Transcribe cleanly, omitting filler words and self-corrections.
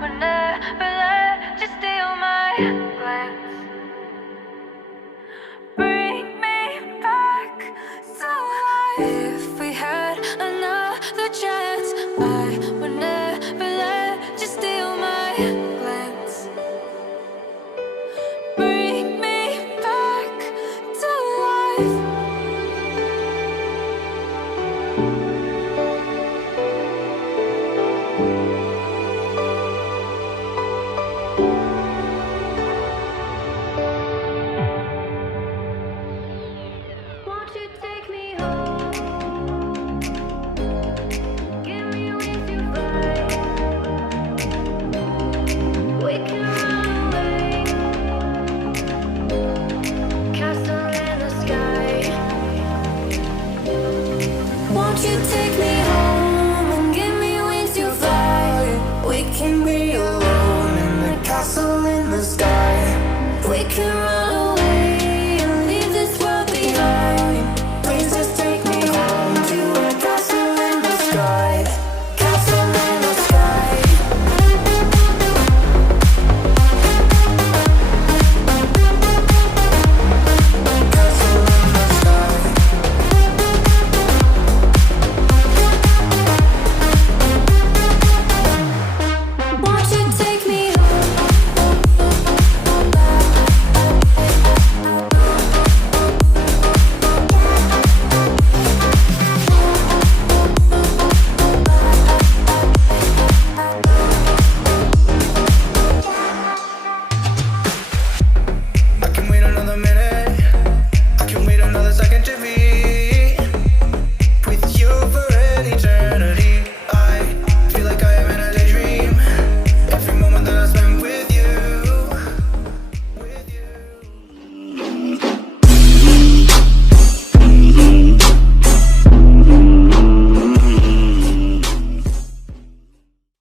would never let you steal my glance. Bring me back to life. If we had another chance, I would never let you steal my glance. Bring me back to life. Won't you take me home? Give me wings to fly. We can run away. Castle in the sky. Won't you take me home and give me wings to fly? We can be alone in the castle in the sky. We can run